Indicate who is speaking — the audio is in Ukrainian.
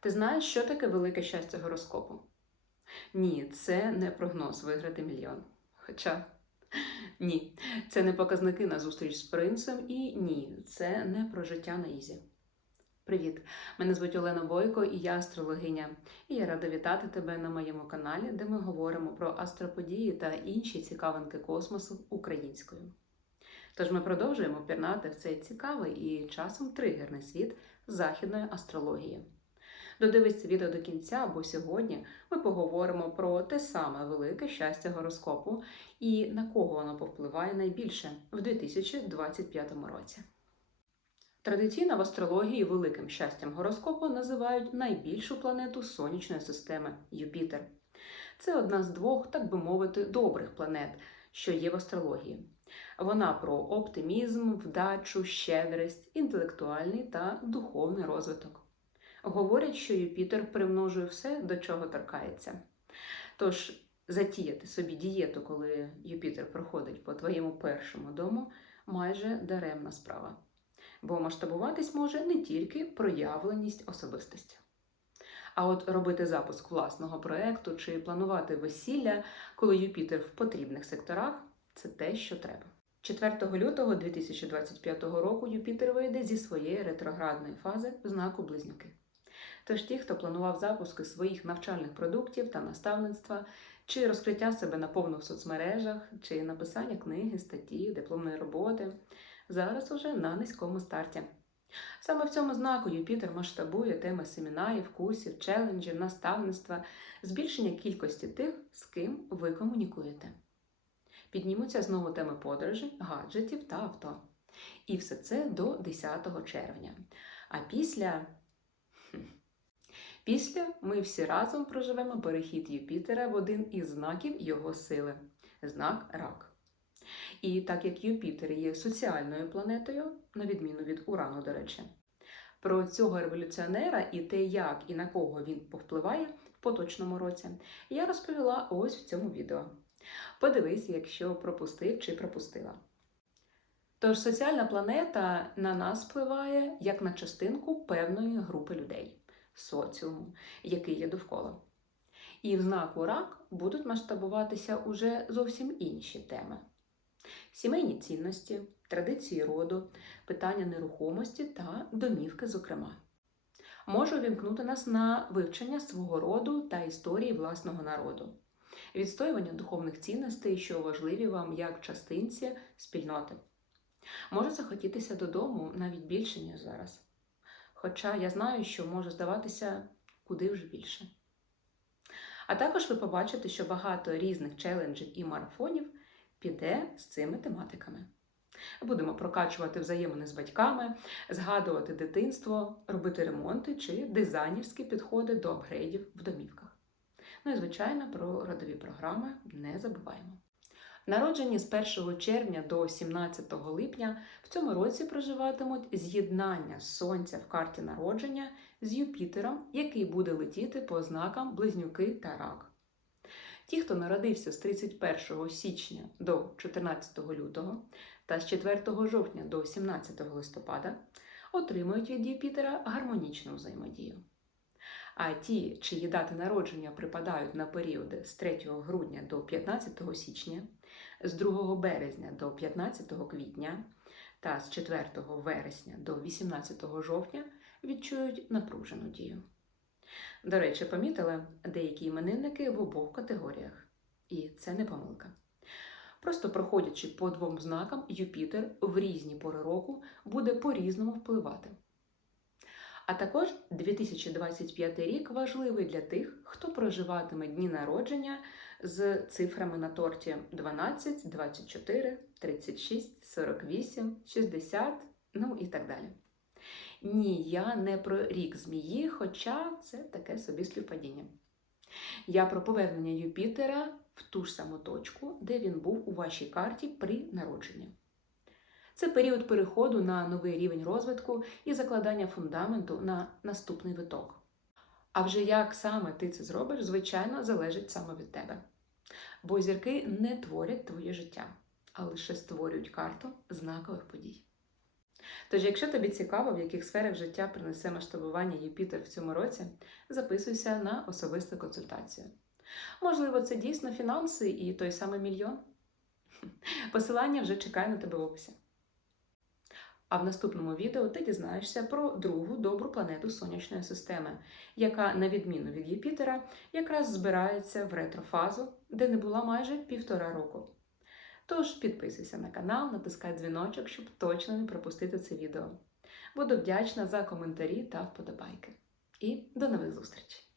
Speaker 1: Ти знаєш, що таке велике щастя гороскопу? Ні, це не прогноз виграти мільйон. Хоча ні, це не показники на зустріч з принцем, і ні, це не про життя на Ізі. Привіт! Мене звуть Олена Бойко і я астрологиня. І я рада вітати тебе на моєму каналі, де ми говоримо про астроподії та інші цікавинки космосу українською. Тож ми продовжуємо пірнати в цей цікавий і часом тригерний світ західної астрології. Додивись відео до кінця, бо сьогодні ми поговоримо про те саме велике щастя гороскопу і на кого воно повпливає найбільше в 2025 році. Традиційно в астрології великим щастям гороскопу називають найбільшу планету сонячної системи Юпітер. Це одна з двох, так би мовити, добрих планет, що є в астрології. Вона про оптимізм, вдачу, щедрість, інтелектуальний та духовний розвиток. Говорять, що Юпітер примножує все, до чого торкається. Тож затіяти собі дієту, коли Юпітер проходить по твоєму першому дому, майже даремна справа. Бо масштабуватись може не тільки проявленість особистості. А от робити запуск власного проекту чи планувати весілля, коли Юпітер в потрібних секторах це те, що треба. 4 лютого 2025 року Юпітер вийде зі своєї ретроградної фази в знаку Близнюки. Тож ті, хто планував запуски своїх навчальних продуктів та наставництва, чи розкриття себе наповну в соцмережах, чи написання книги, статті, дипломної роботи, зараз уже на низькому старті. Саме в цьому знаку Юпітер масштабує теми семінарів, курсів, челенджів, наставництва, збільшення кількості тих, з ким ви комунікуєте. Піднімуться знову теми подорожей, гаджетів та авто. І все це до 10 червня. А після. Після ми всі разом проживемо перехід Юпітера в один із знаків його сили знак рак. І так як Юпітер є соціальною планетою, на відміну від Урану, до речі, про цього революціонера і те, як і на кого він повпливає в поточному році, я розповіла ось в цьому відео. Подивись, якщо пропустив чи пропустила. Тож соціальна планета на нас впливає як на частинку певної групи людей соціуму, який є довкола. І в знаку рак будуть масштабуватися уже зовсім інші теми: сімейні цінності, традиції роду, питання нерухомості та домівки, зокрема. Може увімкнути нас на вивчення свого роду та історії власного народу, відстоювання духовних цінностей, що важливі вам як частинці спільноти. Може захотітися додому навіть більше, ніж зараз. Хоча я знаю, що може здаватися куди вже більше. А також ви побачите, що багато різних челенджів і марафонів піде з цими тематиками. Будемо прокачувати взаємини з батьками, згадувати дитинство, робити ремонти чи дизайнерські підходи до апгрейдів в домівках. Ну і, звичайно, про родові програми не забуваємо. Народжені з 1 червня до 17 липня в цьому році проживатимуть з'єднання Сонця в карті народження з Юпітером, який буде летіти по знакам Близнюки та Рак. Ті, хто народився з 31 січня до 14 лютого та з 4 жовтня до 17 листопада, отримують від Юпітера гармонічну взаємодію. А ті, чиї дати народження припадають на періоди з 3 грудня до 15 січня, з 2 березня до 15 квітня та з 4 вересня до 18 жовтня, відчують напружену дію. До речі, помітили деякі іменинники в обох категоріях. І це не помилка. Просто проходячи по двом знакам, Юпітер в різні пори року буде по-різному впливати. А також 2025 рік важливий для тих, хто проживатиме дні народження з цифрами на торті 12, 24, 36, 48, 60, ну і так далі. Ні, я не про рік змії, хоча це таке собі співпадіння. Я про повернення Юпітера в ту ж саму точку, де він був у вашій карті при народженні. Це період переходу на новий рівень розвитку і закладання фундаменту на наступний виток. А вже як саме ти це зробиш, звичайно, залежить саме від тебе. Бо зірки не творять твоє життя, а лише створюють карту знакових подій. Тож, якщо тобі цікаво, в яких сферах життя принесе масштабування Юпітер в цьому році, записуйся на особисту консультацію. Можливо, це дійсно фінанси і той самий мільйон. Посилання вже чекає на тебе в описі. А в наступному відео ти дізнаєшся про другу добру планету сонячної системи, яка, на відміну від Юпітера, якраз збирається в ретрофазу, де не була майже півтора року. Тож підписуйся на канал, натискай дзвіночок, щоб точно не пропустити це відео. Буду вдячна за коментарі та вподобайки. І до нових зустрічей!